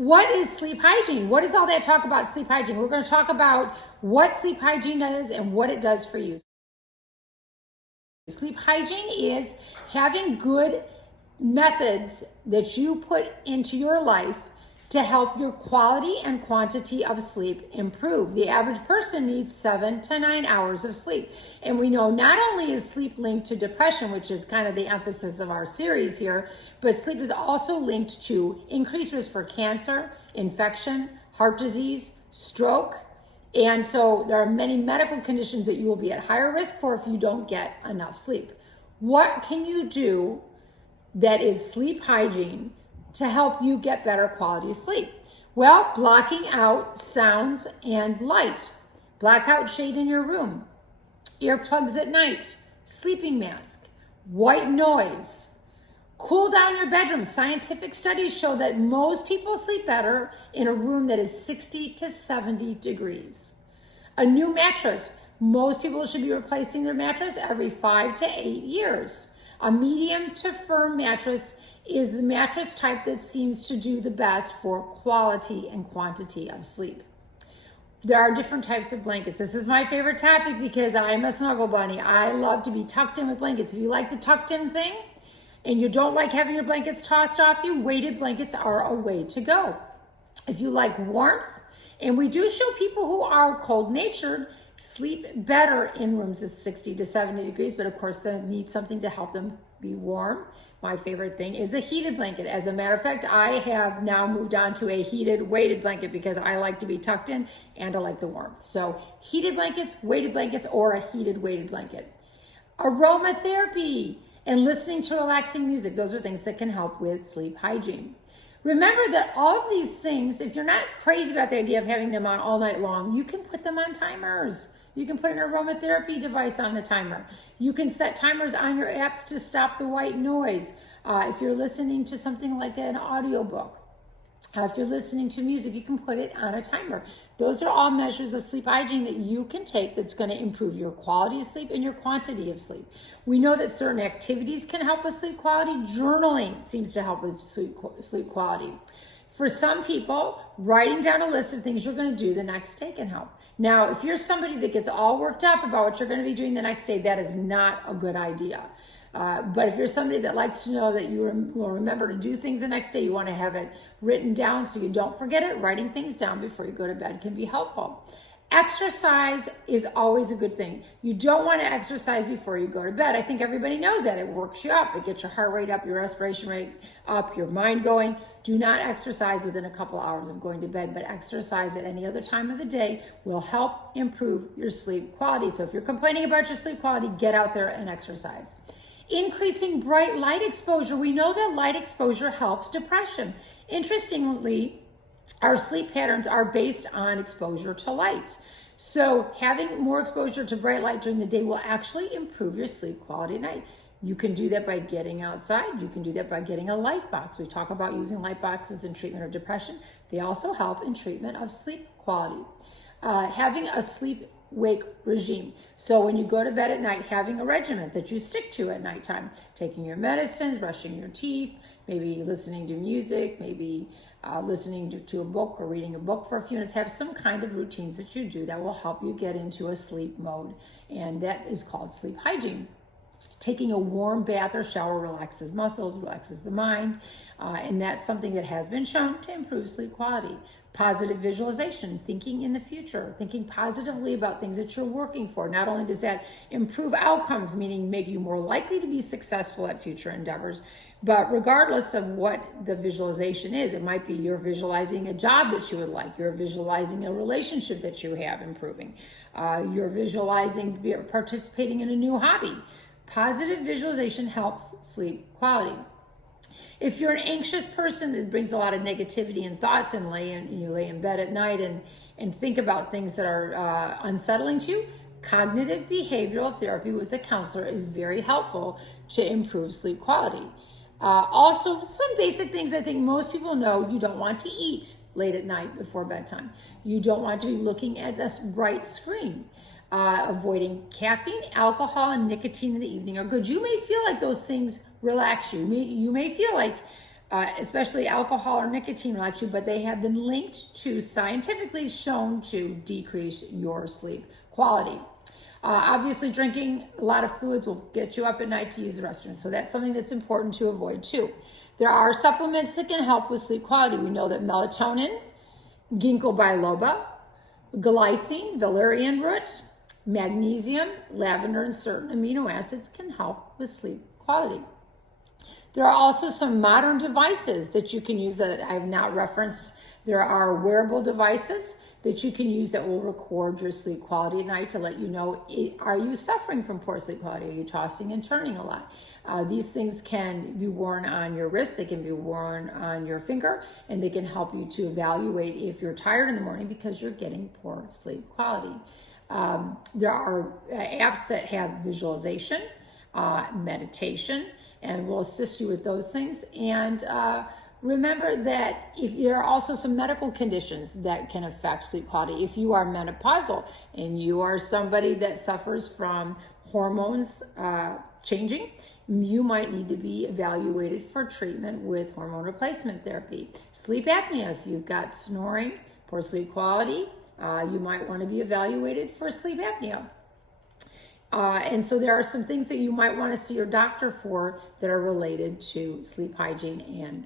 What is sleep hygiene? What is all that talk about sleep hygiene? We're going to talk about what sleep hygiene is and what it does for you. Sleep hygiene is having good methods that you put into your life to help your quality and quantity of sleep improve. The average person needs 7 to 9 hours of sleep. And we know not only is sleep linked to depression, which is kind of the emphasis of our series here, but sleep is also linked to increased risk for cancer, infection, heart disease, stroke. And so there are many medical conditions that you will be at higher risk for if you don't get enough sleep. What can you do that is sleep hygiene to help you get better quality of sleep? Well, blocking out sounds and light, blackout shade in your room, earplugs at night, sleeping mask, white noise, cool down your bedroom. Scientific studies show that most people sleep better in a room that is 60 to 70 degrees. A new mattress. Most people should be replacing their mattress every 5 to 8 years. A medium to firm mattress is the mattress type that seems to do the best for quality and quantity of sleep. There are different types of blankets. This is my favorite topic because I'm a snuggle bunny. I love to be tucked in with blankets. If you like the tucked in thing and you don't like having your blankets tossed off you, weighted blankets are a way to go. If you like warmth, and we do show people who are cold natured sleep better in rooms at 60 to 70 degrees, but of course they need something to help them be warm. My favorite thing is a heated blanket. As a matter of fact, I have now moved on to a heated weighted blanket because I like to be tucked in and I like the warmth. So heated blankets, weighted blankets, or a heated weighted blanket. Aromatherapy and listening to relaxing music. Those are things that can help with sleep hygiene. Remember that all of these things, if you're not crazy about the idea of having them on all night long, you can put them on timers. You can put an aromatherapy device on the timer. You can set timers on your apps to stop the white noise. If you're listening to something like an audiobook, if you're listening to music, you can put it on a timer. Those are all measures of sleep hygiene that you can take that's going to improve your quality of sleep and your quantity of sleep. We know that certain activities can help with sleep quality. Journaling seems to help with sleep quality. For some people, writing down a list of things you're going to do the next day can help. Now, if you're somebody that gets all worked up about what you're going to be doing the next day, that is not a good idea. But if you're somebody that likes to know that you will remember to do things the next day, you want to have it written down so you don't forget it. Writing things down before you go to bed can be helpful. Exercise is always a good thing. You don't want to exercise before you go to bed. I think everybody knows that. It works you up. It gets your heart rate up, your respiration rate up, your mind going. Do not exercise within a couple hours of going to bed, but exercise at any other time of the day will help improve your sleep quality. So if you're complaining about your sleep quality, get out there and exercise. Increasing bright light exposure. We know that light exposure helps depression. Interestingly, our sleep patterns are based on exposure to light. So having more exposure to bright light during the day will actually improve your sleep quality at night. You can do that by getting outside. You can do that by getting a light box. We talk about using light boxes in treatment of depression. They also help in treatment of sleep quality. Having a sleep-wake regime. So when you go to bed at night, having a regimen that you stick to at nighttime, taking your medicines, brushing your teeth, maybe listening to music, maybe listening to a book or reading a book for a few minutes. Have some kind of routines that you do that will help you get into a sleep mode, and that is called sleep hygiene. Taking a warm bath or shower relaxes muscles, relaxes the mind, and that's something that has been shown to improve sleep quality. Positive visualization, thinking in the future, thinking positively about things that you're working for. Not only does that improve outcomes, meaning make you more likely to be successful at future endeavors, but regardless of what the visualization is, it might be you're visualizing a job that you would like, you're visualizing a relationship that you have improving, you're visualizing participating in a new hobby. Positive visualization helps sleep quality. If you're an anxious person that brings a lot of negativity and thoughts and you lay in bed at night and think about things that are unsettling to you, cognitive behavioral therapy with a counselor is very helpful to improve sleep quality. Also, some basic things I think most people know: you don't want to eat late at night before bedtime. You don't want to be looking at a bright screen. Avoiding caffeine, alcohol, and nicotine in the evening are good. You may feel like those things relax you. You may feel like especially alcohol or nicotine will let you, but they have been linked to, scientifically shown to decrease your sleep quality. Obviously, drinking a lot of fluids will get you up at night to use the restroom. So that's something that's important to avoid too. There are supplements that can help with sleep quality. We know that melatonin, ginkgo biloba, glycine, valerian root, magnesium, lavender, and certain amino acids can help with sleep quality. There are also some modern devices that you can use that I have not referenced. There are wearable devices that you can use that will record your sleep quality at night to let you know, are you suffering from poor sleep quality? Are you tossing and turning a lot? These things can be worn on your wrist, they can be worn on your finger, and they can help you to evaluate if you're tired in the morning because you're getting poor sleep quality. There are apps that have visualization, meditation, and will assist you with those things. And remember that if there are also some medical conditions that can affect sleep quality. If you are menopausal and you are somebody that suffers from hormones changing, you might need to be evaluated for treatment with hormone replacement therapy. Sleep apnea, if you've got snoring, poor sleep quality, you might want to be evaluated for sleep apnea. And so there are some things that you might want to see your doctor for that are related to sleep hygiene and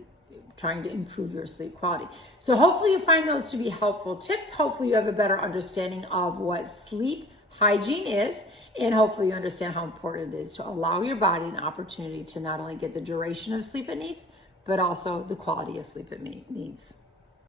trying to improve your sleep quality. So hopefully you find those to be helpful tips. Hopefully you have a better understanding of what sleep hygiene is, and hopefully you understand how important it is to allow your body an opportunity to not only get the duration of sleep it needs, but also the quality of sleep it needs.